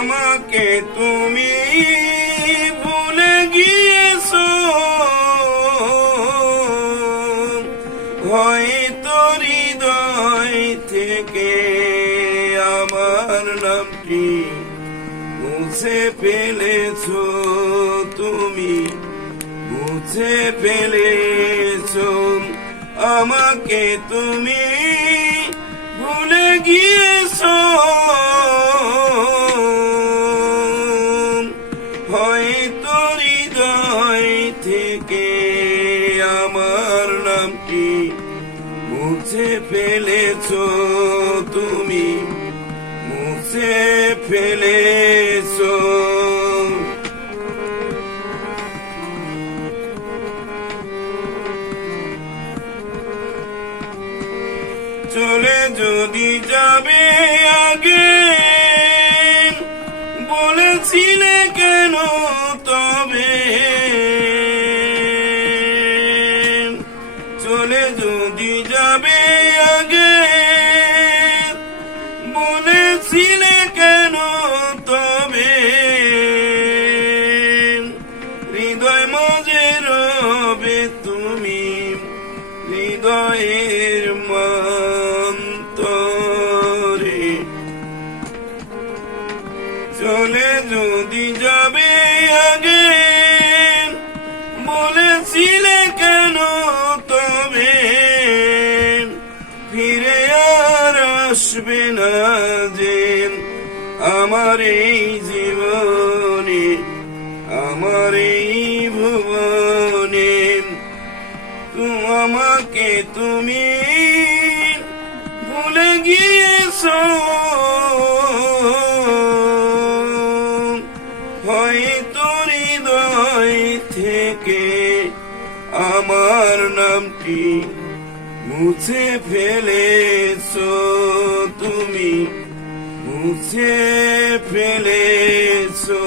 আমাকে তুমি ভুলে গিয়েছো, হয়তো হৃদয় থেকে আমার নামটি মুছে ফেলেছো, তুমি মুছে ফেলেছো। আমাকে তুমি ভুলে গিয়েছো, হয়তো হৃদয় থেকে আমার নামটি মুছে ফেলেছো, তুমি মুছে ফেলেছো। চলে যদি যাবে আগে বলেছিলে কেন তবে, চলে যদি যাবে আগে বলেছিলে কেন তবে, হৃদয় মাঝে রবে তুমি, হৃদয়ের মন্তরে। চলে যদি যাবে আগে বলেছিলে কেন তবে, ফিরে আর আসবে না যে আমার এই জীবনে, আমার এই ভুবনে। আমাকে তুমি ভুলে গিয়েছো, হয়তো হৃদয় থেকে আমার নামটি মুছে ফেলেছো, তুমি মুছে ফেলেছো।